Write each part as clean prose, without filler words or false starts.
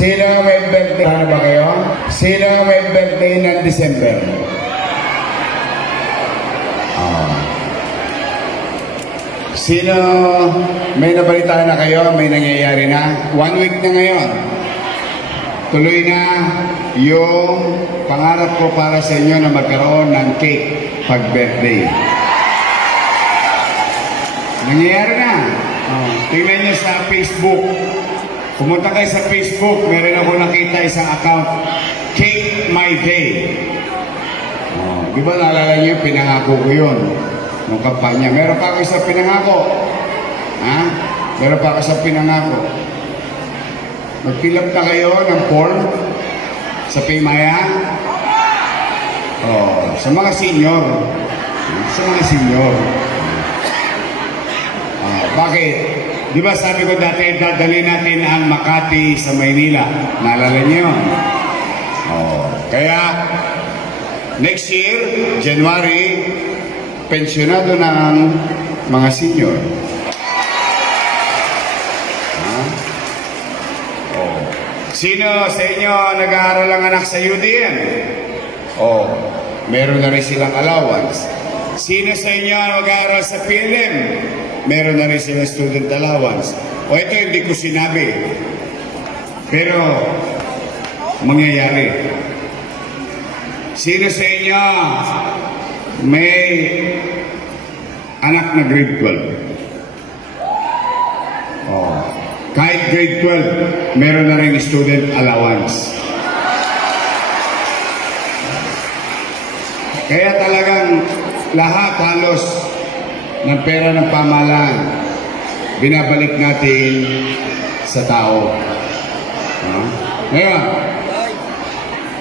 Sino may birthday? Ano ba kayo? Sino may birthday ng December? Sino may nabalita na kayo? May nangyayari na? 1 week na ngayon. Tuloy na yung pangarap ko para sa inyo na magkaroon ng cake pag birthday. Nangyayari na. Tingnan nyo sa Facebook. Pumunta kayo sa Facebook, meron ako nakita isang account, Cake My Day. Di ba naalala nyo, pinangako ko yun, nung kampanya. Meron pa ako isang pinangako. Meron pa ako isang pinangako. Mag-fill up na kayo ng form sa Paymaya. Sa mga senior. Sa mga senior. Bakit? Di ba sabi ko dati, dadali natin ang Makati sa Maynila. Naalala niyo yun? Kaya, next year, January, pensyonado na ang mga senior. Sino sa inyo nag-aaral ang anak sa UDM? Meron na rin silang allowance. Sino sa inyo nag-aaral sa PLM? Meron na rin silang student allowance. Ito hindi ko sinabi. Pero, mangyayari. Sino sa inyo may anak na grade 12? Kahit grade 12, meron na rin student allowance. Kaya talagang lahat halos ng pera ng pamahalaan, binabalik natin sa tao. Ngayon,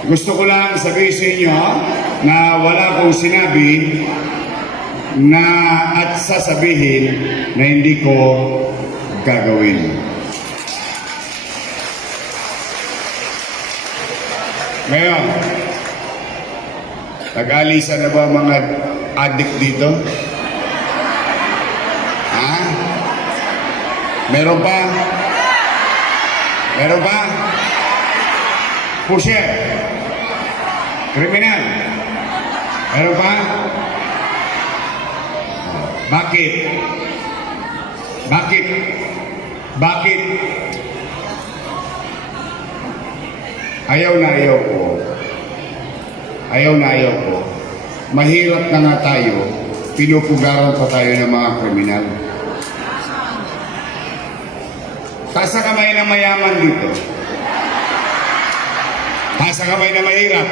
gusto ko lang sabihin sa inyo na wala akong sinabi na at sasabihin na hindi ko gagawin. Ngayon, nag-alisan na ba mga addict dito? Meron pa? Meron pa? Pusher? Kriminal? Meron pa? Bakit? Bakit? Bakit? Ayaw na ayaw ko. Ayaw na ayaw ko. Mahirap na nga tayo. Pinupugaran pa tayo ng mga kriminal. Taas ang kamay ng mayaman dito. Taas ang kamay ng mahirap.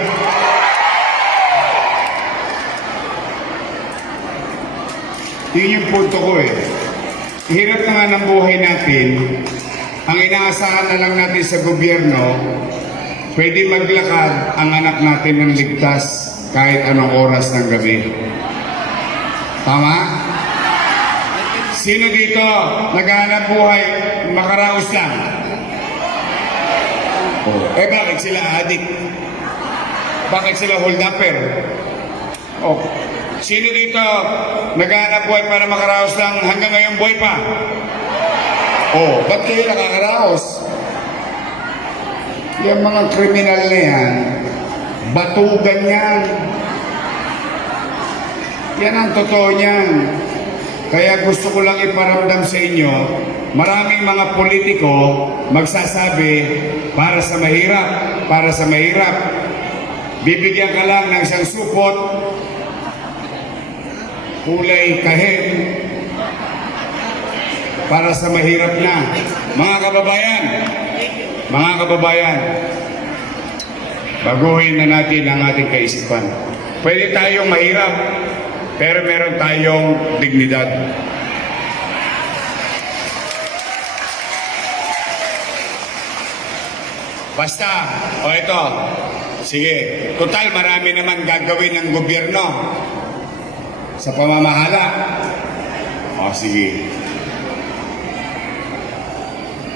Yun yung punto ko eh. Hirap na nga ng buhay natin. Ang inaasahan na lang natin sa gobyerno, pwede maglakad ang anak natin ng ligtas kahit anong oras ng gabi. Tama? Sino dito naghahanap buhay makaraos lang? Bakit sila adik? Bakit sila hold-upper? Sino dito naghahanap buhay para makaraos lang hanggang ngayon buhay pa? Ba't kayo nakakaraos? Yung mga kriminal na yan, batugan yan. Yan ang totoo niyan. Kaya gusto ko lang iparamdam sa inyo, maraming mga politiko magsasabi para sa mahirap, para sa mahirap. Bibigyan ka lang ng isang supot, kulay kahit, para sa mahirap na. Mga kababayan, baguhin na natin ang ating kaisipan. Pwede tayong mahirap, pero meron tayong dignidad. Basta, ito, sige, total marami naman gagawin ng gobyerno sa pamamahala. Sige.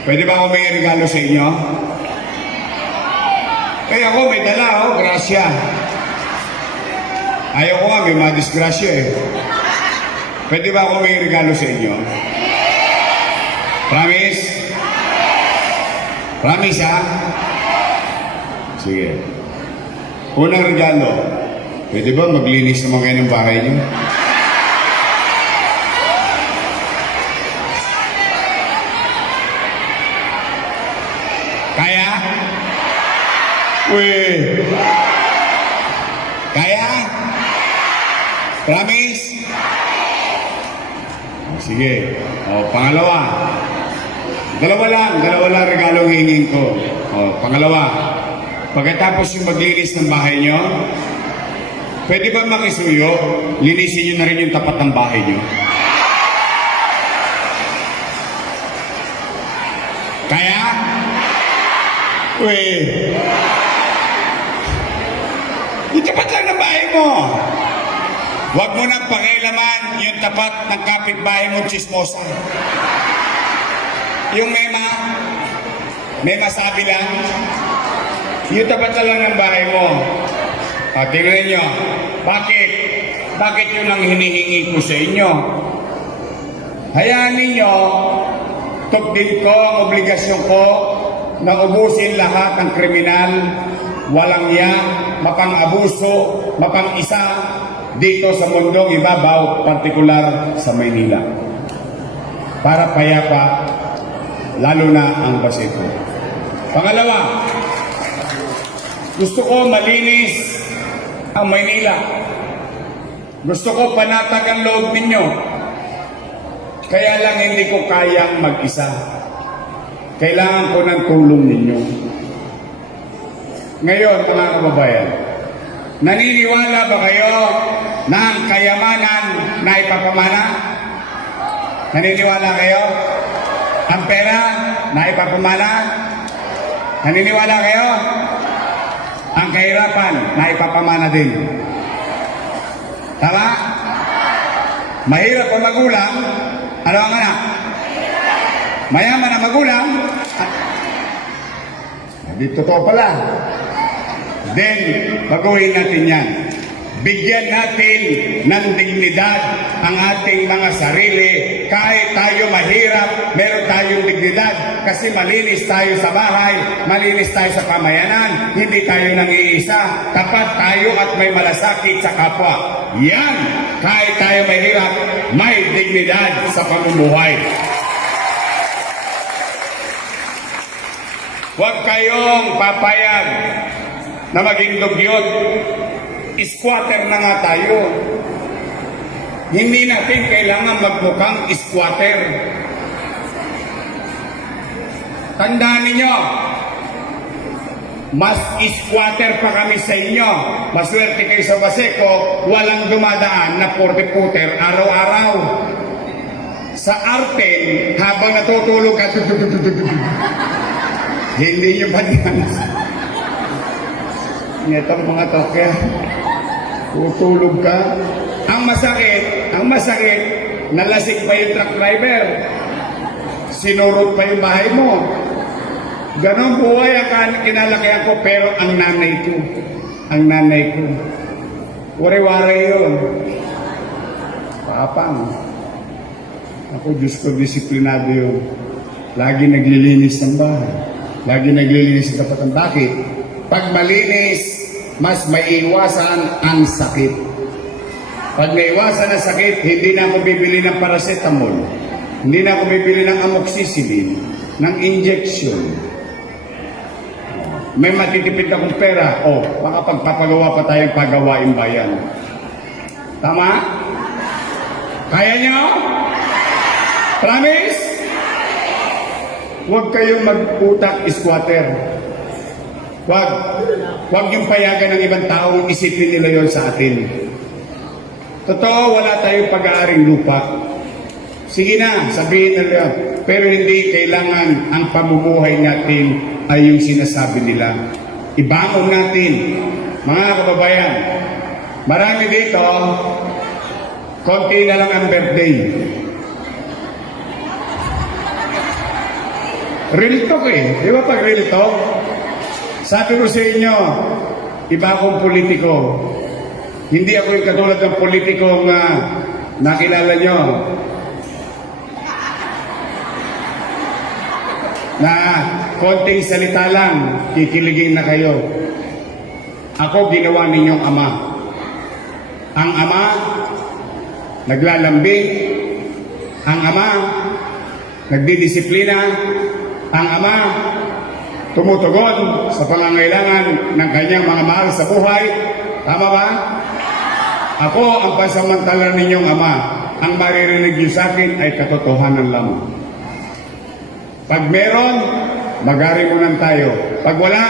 Pwede ba ako may regalo sa inyo? Kaya ako may dala, grasya. Ayaw ko nga, may madisgrasya eh. Pwede ba ako may regalo sa inyo? Promise? Promise, ha? Sige. Unang regalo, pwede ba maglinis naman kayo ng bahay niyo? Kaya? Uy! Kaya? Promise? Sige. O, pangalawa. Dalawa lang regalong hingin ko. O, pangalawa. Pagkatapos yung maglinis ng bahay nyo, pwede ba makisuyo? Linisin nyo na rin yung tapat ng bahay nyo. Kaya? Uy! Yung tapat lang ng bahay mo. Huwag mo nang pakialaman yung tapat ng kapitbahay mo, chismosa. Yung may masabi lang, yung tapat na lang ng bahay mo. Tingnan nyo, bakit yun ang hinihingi ko sa inyo? Hayaan ninyo, tugdin ko ang obligasyon ko na ubusin lahat ng kriminal, walang yan, mapang-abuso, mapang-isa, dito sa mundong ibabaw, partikular sa Maynila. Para payapa, lalo na ang Baseco. Pangalawa, gusto ko malinis ang Maynila. Gusto ko panatag ang loob ninyo. Kaya lang hindi ko kayang mag-isa. Kailangan ko ng tulong ninyo. Ngayon, mga kababayan, naniniwala ba kayo na ang kayamanan na ipapamana? Naniniwala kayo? Ang pera na ipapamana? Naniniwala kayo? Ang kahirapan na ipapamana din. Tama? Mahirap ang magulang. Ano ang anak? Mayaman ang magulang. Hindi totoo pala. Then, baguhin natin yan. Bigyan natin ng dignidad ang ating mga sarili. Kahit tayo mahirap, meron tayong dignidad. Kasi malinis tayo sa bahay, malinis tayo sa pamayanan, hindi tayo nang-iisa. Tapat tayo at may malasakit sa kapwa. Yan, kahit tayo mahirap, may dignidad sa pamumuhay. Huwag kayong papayag na maging dugyot. Squatter na nga tayo. Hindi natin kailangan magmukhang squatter. Tandaan ninyo, mas squatter pa kami sa inyo. Maswerte kayo sa Baseco, walang dumadaan na porte-puter araw-araw. Sa arte, habang natutulog ka, hindi nyo pa diyan. Itong mga tokya, tutulog ka. Ang masakit, nalasing pa yung truck driver. Sinurot pa yung bahay mo. Ganon buhay ang kinalakihan ko, pero ang nanay ko, wari-wari yun. Papang. Ako, Diyos ko, disiplinado yun. Lagi naglilinis ng bahay. Lagi naglilinis ng kapatang. Bakit? Pag malinis, mas maiiwasan ang sakit. Pag naiwasan ang sakit, hindi na ako bibili ng paracetamol. Hindi na ako bibili ng amoxicillin, ng injection. May matitipid akong pera, makapagpapagawa pa tayong pagawain bayan. Tama? Kaya nyo? Promise? Huwag kayong mag-utak squatter. Huwag yung payagan ng ibang taong isipin nila yon sa atin. Totoo, wala tayong pag-aaring lupa. Sige na, sabihin nila. Pero hindi kailangan ang pamumuhay natin ay yung sinasabi nila. Ibangon natin. Mga kababayan, marami dito, konti na lang ang birthday. Real talk Di ba pag real talk? Sabi ko sa inyo, iba akong politiko. Hindi ako yung katulad ng politikong nakilala nyo. na konting salita lang, kikiligin na kayo. Ako ginawa ninyong ama. Ang ama, naglalambing. Ang ama, nagdidisiplina. Ang ama, tumutugon sa pangangailangan ng kanyang mga mahal sa buhay. Tama ba? Ako ang pansamantala ninyong ama. Ang maririnig niyo sa akin ay katotohanan lamang. Pag meron, magarimunan tayo. Pag wala,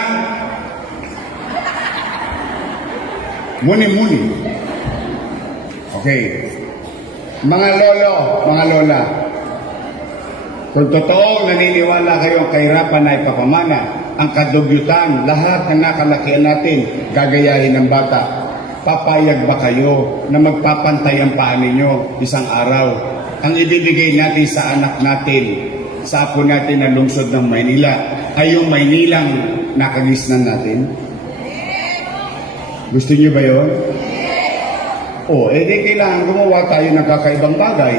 muni-muni. Okay. Mga lolo, mga lola, kung totoong naniniwala kayo ang kahirapan na ipapamana, ang kadugyutan, lahat ng nakalakihan natin, gagayahin ng bata, papayag ba kayo na magpapantay ang paa ninyo isang araw? Ang ibibigay natin sa anak natin, sa apo natin na lungsod ng Maynila, ay yung Maynilang nakagisnan natin? Gusto niyo ba yun? O, di kailangan gumawa tayo ng kakaibang bagay.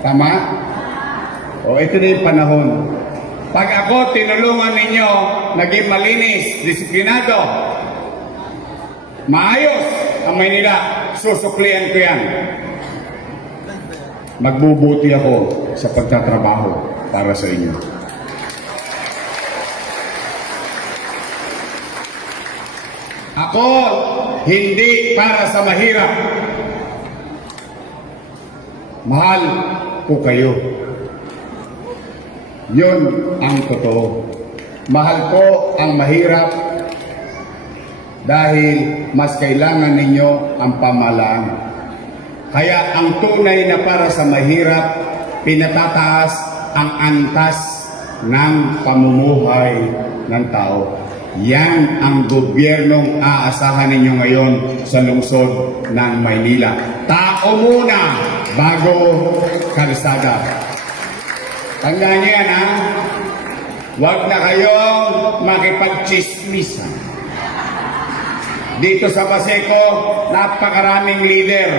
Tama? O, ito na yung panahon. Pag ako tinulungan ninyo, naging malinis, disiplinado, maayos ang Maynila, susuklian ko yan. Magbubuti ako sa pagtatrabaho para sa inyo. Ako, hindi para sa mahirap. Mahal ko kayo. Yun ang totoo. Mahal ko ang mahirap dahil mas kailangan ninyo ang pamahalaan. Kaya ang tunay na para sa mahirap, pinatataas ang antas ng pamumuhay ng tao. Yan ang gobyernong aasahan ninyo ngayon sa lungsod ng Maynila. Tao muna bago kalsada. Tandaan niyo yan, ha? Huwag na kayong makipagchismisan. Dito sa Paseco, napakaraming leader.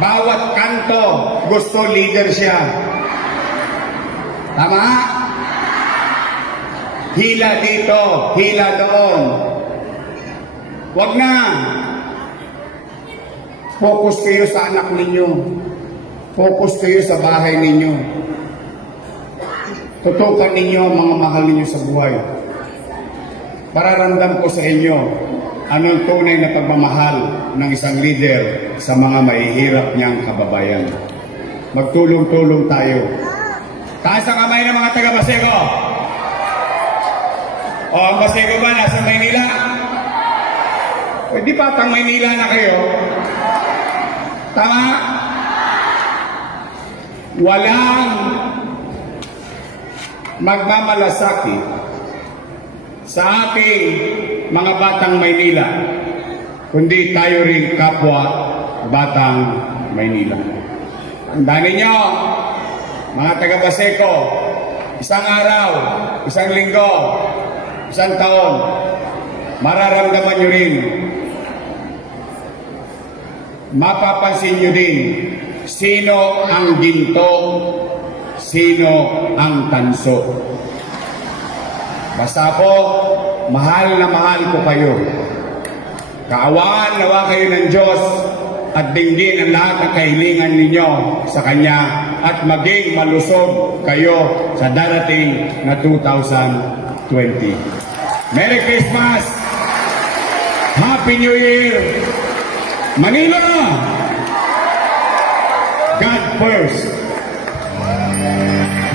Bawat kanto, gusto leader siya. Tama? Hila dito, hila doon. Huwag na. Focus kayo sa anak ninyo. Focus kayo sa bahay ninyo. Tutukan ninyo ang mga mahal ninyo sa buhay. Pararamdam ko sa inyo anong tunay na pagmamahal ng isang leader sa mga mahihirap niyang kababayan. Magtulong-tulong tayo. Taas ang kamay ng mga taga-Paseco. O, ang Paseco ba nasa Maynila? Pwede patang Maynila na kayo. Tama? Walang magmamalasakit sa ating mga batang Maynila, kundi tayo rin kapwa batang Maynila. Tandaan ninyo, mga taga-Paseco, isang araw, isang linggo, isang taon, mararamdaman nyo rin, mapapansin nyo din, sino ang ginto, sino ang tanso. Basta po, mahal na mahal ko kayo. Kaawaan nawa kayo ng Diyos at dinggin ang lahat ng kahilingan ninyo sa Kanya at maging malusog kayo sa darating na 2020. Merry Christmas! Happy New Year! Manila! God first!